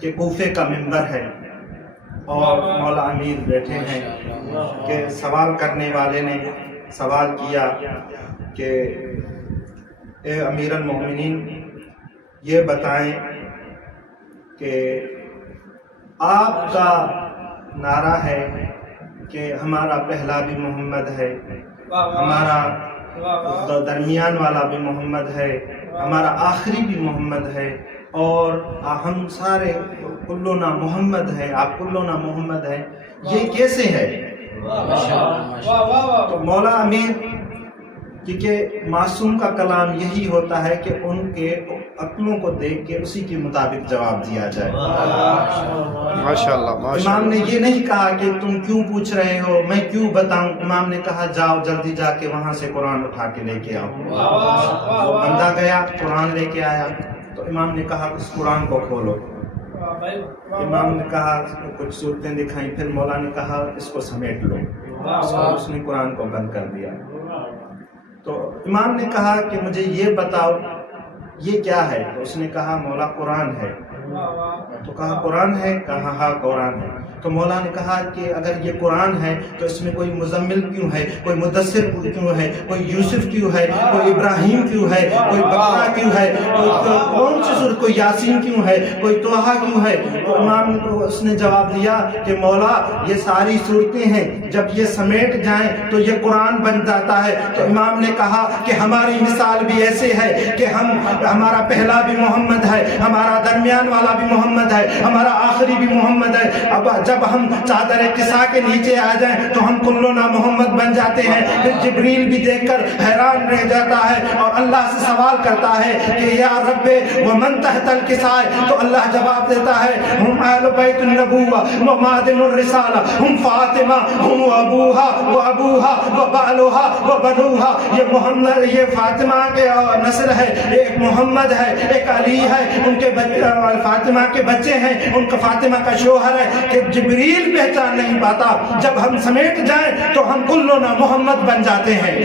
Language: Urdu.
کہ کوفے کا منبر ہے اور مولا امیر بیٹھے ہیں کہ سوال کرنے والے نے سوال کیا کہ اے امیر المومنین یہ بتائیں کہ آپ کا نعرہ ہے کہ ہمارا پہلا بھی محمد ہے، ہمارا درمیان والا بھی محمد ہے، ہمارا آخری بھی محمد ہے، اور ہم سارے کلنا محمد ہے، آپ کلنا محمد ہے، یہ کیسے ہے؟ تو مولا امیر، کیونکہ معصوم کا کلام یہی ہوتا ہے کہ ان کے عقلوں کو دیکھ کے اسی کے مطابق جواب دیا جائے۔ ماشاءاللہ امام نے یہ نہیں کہا کہ تم کیوں پوچھ رہے ہو، میں کیوں بتاؤں۔ امام نے کہا جاؤ جلدی جا کے وہاں سے قرآن اٹھا کے لے کے آؤ۔ وہ بندہ گیا، قرآن لے کے آیا، تو امام نے کہا اس قرآن کو کھولو۔ امام نے کہا کچھ صورتیں دکھائیں، پھر مولا نے کہا اس کو سمیٹ لو، اس نے قرآن کو بند کر دیا۔ تو امام نے کہا کہ مجھے یہ بتاؤ یہ کیا ہے؟ تو اس نے کہا مولا قرآن ہے۔ تو کہا قرآن ہے؟ کہا ہاں قرآن ہے۔ تو مولا نے کہا کہ اگر یہ قرآن ہے تو اس میں کوئی مزمل کیوں ہے، کوئی مدثر کیوں ہے، کوئی یوسف کیوں ہے، کوئی ابراہیم کیوں ہے، کوئی بقرہ کیوں ہے، کون سی سورت، کوئی یاسین کیوں ہے، کوئی طٰہٰ کیوں ہے؟ تو امام کو اس نے جواب دیا کہ مولا یہ ساری صورتیں ہیں، جب یہ سمیٹ جائیں تو یہ قرآن بن جاتا ہے۔ تو امام نے کہا کہ ہماری مثال بھی ایسے ہے کہ ہمارا پہلا بھی محمد ہے، ہمارا درمیان والا بھی محمد ہے، ہمارا آخری بھی محمد ہے۔ اب جب ہم چادر کسا کے نیچے آ جائیں تو ہم کلنا محمد بن جاتے ہیں۔ پھر جبریل بھی دیکھ کر حیران رہ جاتا ہے اور اللہ سے سوال کرتا ہے کہ یا رب ومن تحت الکساء، تو اللہ جواب دیتا ہے ہم اہل بیت النبوہ و معدن الرسالہ، ہم فاطمہ ہم ابوها و ابوها و بالها و بنوها۔ یہ محمد، یہ فاطمہ کے نسل ہے، ایک محمد ہے، ایک علی ہے، ان کے فاطمہ کے بچے ہیں، ان کا فاطمہ کا شوہر ہے، کہ جبریل پہچان نہیں پاتا۔ جب ہم سمیٹ جائیں تو ہم کلنا محمد بن جاتے ہیں۔